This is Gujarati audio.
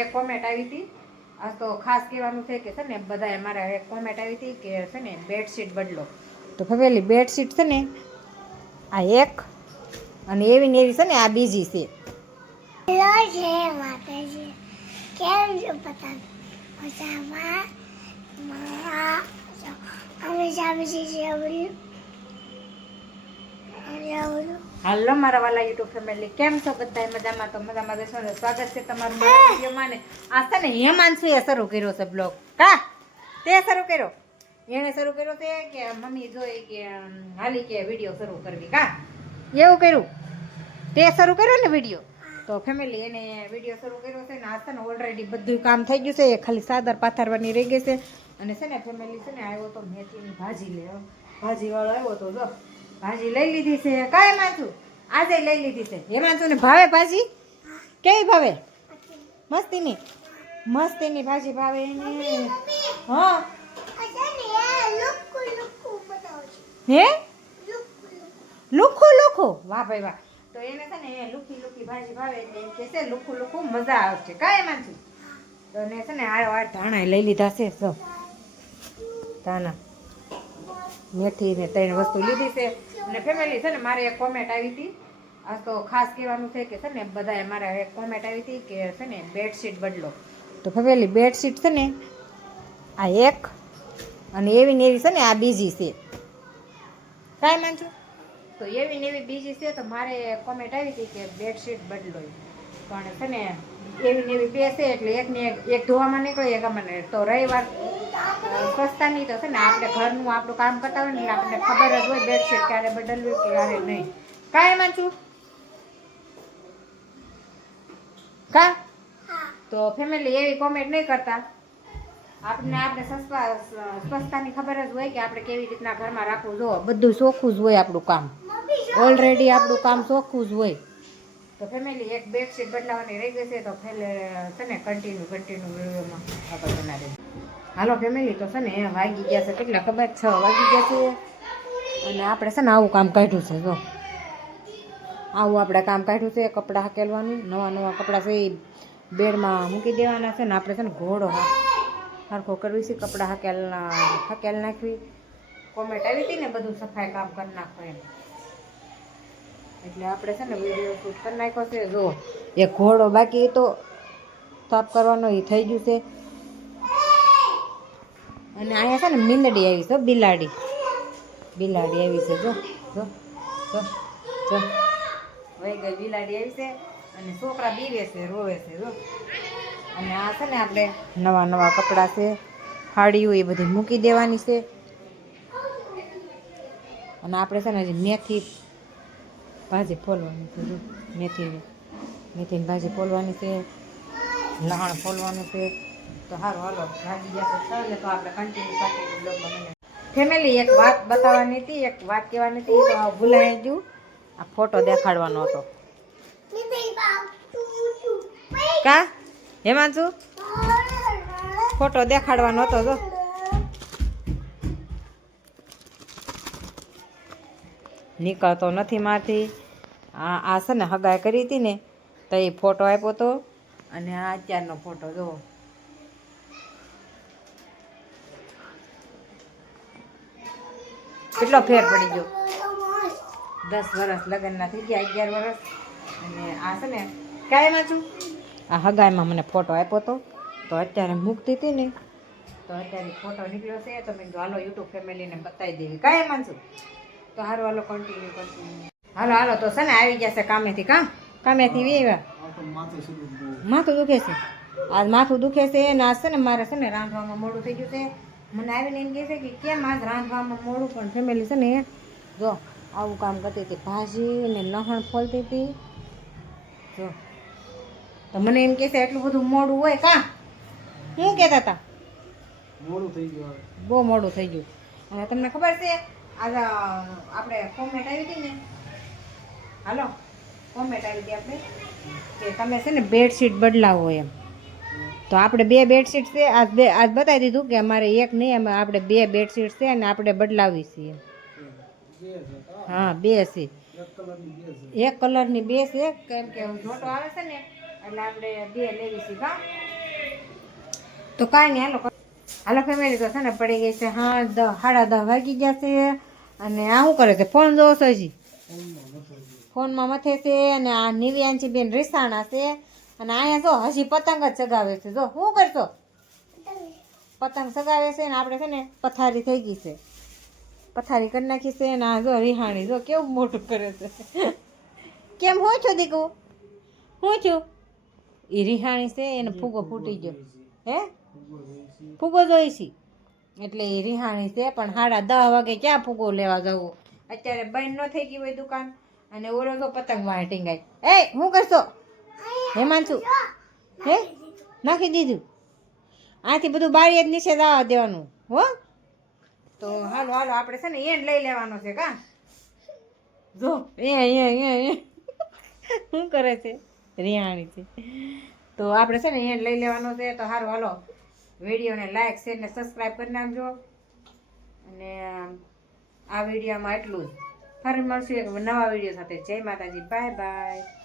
એક કોમેન્ટ આવી હતી. આ તો ખાસ કહેવાનું છે કે છે ને બધાએ મારે એક કોમેન્ટ આવી હતી કે છે ને બેડશીટ બદલો. તો ફવેલી બેડશીટ છે ને આ એક અને એવી ને એવી છે ને આ બીજી છે. હેલો જય માતાજી. કેમ છો બધા? મજામાં? અમે અવળી અવળી. હાલો મારા વાલા યુટ્યુબ ફેમિલી કેમ છો બધા મજામાં તો મજામાં જશો ને? સ્વાગત છે તમારું મારા વિડીયોમાં ને આ છે ને હેમાંશુએ શરૂ કર્યો છે બ્લોગ. કા? તે શરૂ કર્યો? એણે શરૂ કર્યો છે કે મમ્મી જોઈ કે હાલી કે વીડિયો શરૂ કરવી કા? એવું કર્યું? તે શરૂ કર્યો ને વીડિયો? તો ફેમિલી એને વીડિયો શરૂ કર્યો છે ને આ છે ને ઓલરેડી બધું કામ થઈ ગયું છે એ ખાલી સાદર પાથરવાની રહી ગઈ છે. અને છે ને ફેમિલી છે ને આવ્યો તો મેથીની ભાજી લે ભાજીવાળો આવ્યો તો જો. ભાજી લઈ લીધી છે. કઈ માંચું આજે લઈ લીધી છે. હેમાંશુ ને ભાવે ભાજી? કેવી ભાવે? મસ્તીની? મસ્તીની ભાજી ભાવે એને. હા? હે? લુખું લુખું? વાહ ભાઈ વાહ. તો એને છે ને એ લુખી લુખી ભાજી ભાવે એટલે એમ કે છે લુખું લુખું મજા આવશે કાંઈ માનશું તો એને છે ને આ ધાણા લઈ લીધા છે. જો. ધાણા. મેથી ને ત્રણ વસ્તુ લીધી છે. અને ફેમિલી છે ને, મારે એક કોમેન્ટ આવી હતી. આ તો ખાસ કહેવાનું છે કે છે ને, બધાએ મારે એક કોમેન્ટ આવી હતી કે છે ને બેડશીટ બદલો. તો ફેમિલી બેડશીટ છે ને, આ એક અને એવી ને એવી છે ને, આ બીજી છે. કાંઈ માનજો તો એવી ને એવી બીજી છે, તો મારે કોમેન્ટ આવી હતી કે બેડશીટ બદલો પણ છે ને એવી ને એવી પેસે એટલે એકને એક એક ધોવામાં નીકળે, એક અમને તો રવિવાર સસ્તાની તો છે ને આપણે ઘરનું આપણું કામ કરતા હોય ને આપણને ખબર જ હોય બેડશીટ ક્યારે બદલવી ક્યારે નહીં. કાંઈ છું? કા? તો ફેમિલી એવી કોમેન્ટ નહીં કરતા. આપણે આપણે સ્વચ્છતાની ખબર જ હોય કે આપણે કેવી રીતના ઘરમાં રાખવું. જો, બધું ચોખ્ખું જ હોય આપણું કામ. ઓલરેડી આપણું કામ ચોખ્ખું જ હોય. તો ફેમિલી એક બેડશીટ બદલાવાની રહી ગઈ છે તો ફેલે છે ને કન્ટિન્યુ કન્ટિન્યુ વિડીયોમાં. આગળ બનાવી. હાલો ફેમિલી તો છે ને વાગી ગયા છે કેટલા ખબર? છ વાગી ગયા છે. અને આપણે છે ને આવું કામ કાઢ્યું છે જો. આવું આપણે કામ કાઢ્યું છે કપડાં હકેલવાનું નવા નવા કપડાં છે એ બેડમાં મૂકી દેવાના છે ને આપણે છે ને ઘોડો સરખો કરવી છે કપડાં હકેલ હકેલ નાખવી. કોમેન્ટ આવી હતી ને બધું સફાઈ કામ કરી નાખો એમ. એટલે આપણે છે ને વીડિયો શૂટ કરી નાખ્યો છે. જો એક ઘોડો બાકી તો સાફ કરવાનો, એ થઈ ગયું છે. અને અહીંયા છે ને મીંદડી આવી છે બિલાડી. બિલાડી આવી છે. જો જો જો જો. વહી ગઈ બિલાડી આવી છે અને છોકરા બીવે છે, રોવે છે, જો. અને આ છે ને આપણે નવા નવા કપડાં છે, હાડીઓ એ બધી મૂકી દેવાની છે. અને આપણે છે ને હજી મેથી ભાજી ફોલવાની છે મેથીની. મેથીની ભાજી ફોલવાની છે લહણ ફોલવાનું છે. તો સારું હાલો ભાજી ગયા છે. એટલે તો આપણે કન્ટિન્યુ કન્ટિન્યુ બ્લોગમાં બને ફેમિલી એક વાત બતાવવાની હતી એક વાત કહેવાની હતી તો ભૂલાઈ ગયું. આ ફોટો દેખાડવાનો હતો. કા? હેમાંશુ? ફોટો દેખાડવાનો હતો જો. નીકળતો નથી મારથી. આ આ છે ને હગાઈ કરી હતી ને, તો એ ફોટો આપ્યો હતો અને આ અત્યારનો ફોટો, જુઓ. કેટલો ફેર પડી ગયો? દસ વર્ષ લગ્નના થઈ ગયા, અગિયાર વર્ષ અને આ છે ને કાંઈમાં છું? આ હગાઈમાં મને ફોટો આપ્યો હતો તો અત્યારે મૂકતી હતી ને, તો અત્યારે ફોટો નીકળ્યો છે. તો મેં હાલો, યુટ્યુબ ફેમિલીને બતાવી દેવી. કાંઈમાં છું? તો હારું હાલો કન્ટિન્યુ કરશું. હાલો હાલો તો છે ને આવી જશે કામેથી કામ કામેથી વેવા માથું દુખે છે? આજ માથું દુખે છે ને આજ છે ને મારે છે ને રાંધવામાં મોડું થઈ ગયું છે. મને આવીને એમ કહે છે કે કેમ આજ રાંધવામાં મોડું? પણ ફેમિલી છે ને જો આવું કામ કરતી હતી. ભાજી ને લહણ ફોલતી હતી. જો. તો મને એમ કહે છે એટલું બધું મોડું હોય કા? શું કહેતા હતા? મોડું થઈ ગયું બહુ મોડું થઈ ગયું. અને તમને ખબર છે આજે આપણે કોમેન્ટ આવી હતી ને? હાલો કોમેન્ટ આવી હતી આપણે. કે તમે છે ને બેડશીટ બદલાવો એમ. તો આપણે બે બેડશીટ છે, આજ બે, આજ બતાવી દીધું કે અમારે એક નહીં, અમે આપણે બે બેડશીટ છે અને આપણે બદલાવી છીએ? હા, બે છે. એક કલરની બે છે, કેમ કે જોટો આવે છે ને, એટલે આપણે બે લેવી છીએ કા તો કાંઈ નહીં, હાલો હાલો ફેમિલી તો છે ને, પડી ગઈ છે, હા સાડા દસ વાગી ગયા છે. અને આ શું કરે છે? ફોન જોવો છો હજી ફોનમાં મથે છે અને આ નિવ્યાંશી બેન રીસાણા છે. અને અહીંયા જો હજી પતંગ જ ચગાવે છે. જો, શું કરશો? પતંગ ચગાવે છે ને આપણે છે ને પથારી થઈ ગઈ છે. પથારી કરી નાખી છે ને આ જો રિહાણી જો કેવું મોટું કરે છે. કેમ હું છું દીકુ? હું છું? એ રિહાણી છે એને ફૂગો ફૂટી ગયો. હે? ફૂગો જોઈશી. એટલે એ રિહાણી છે, પણ સાડા દસ વાગે ક્યાં ફૂગો લેવા જવું? અત્યારે બંધ ન થઈ ગઈ હોય દુકાન, અને ઓલો તો પતંગમાં ટીંગાય. એ, હું કરશો? હેમાંશુ હે? નાખી દીધું. આથી બધું બારી જ નીચે જવા દેવાનું, હો? તો હાલો હાલો, આપણે છે ને એને લઈ લેવાનો છે, કા? જો એ એ એ શું કરે છે? રિહાણી છે. તો આપણે છે ને એને લઈ લેવાનો છે. તો સારું હાલો. વિડીયોને લાઈક શેર ને સબસ્ક્રાઈબ કરી નાખજો. અને આ વિડીયોમાં એટલું જ. ફરી મળશું એક નવા વીડિયો સાથે. જય માતાજી. Bye bye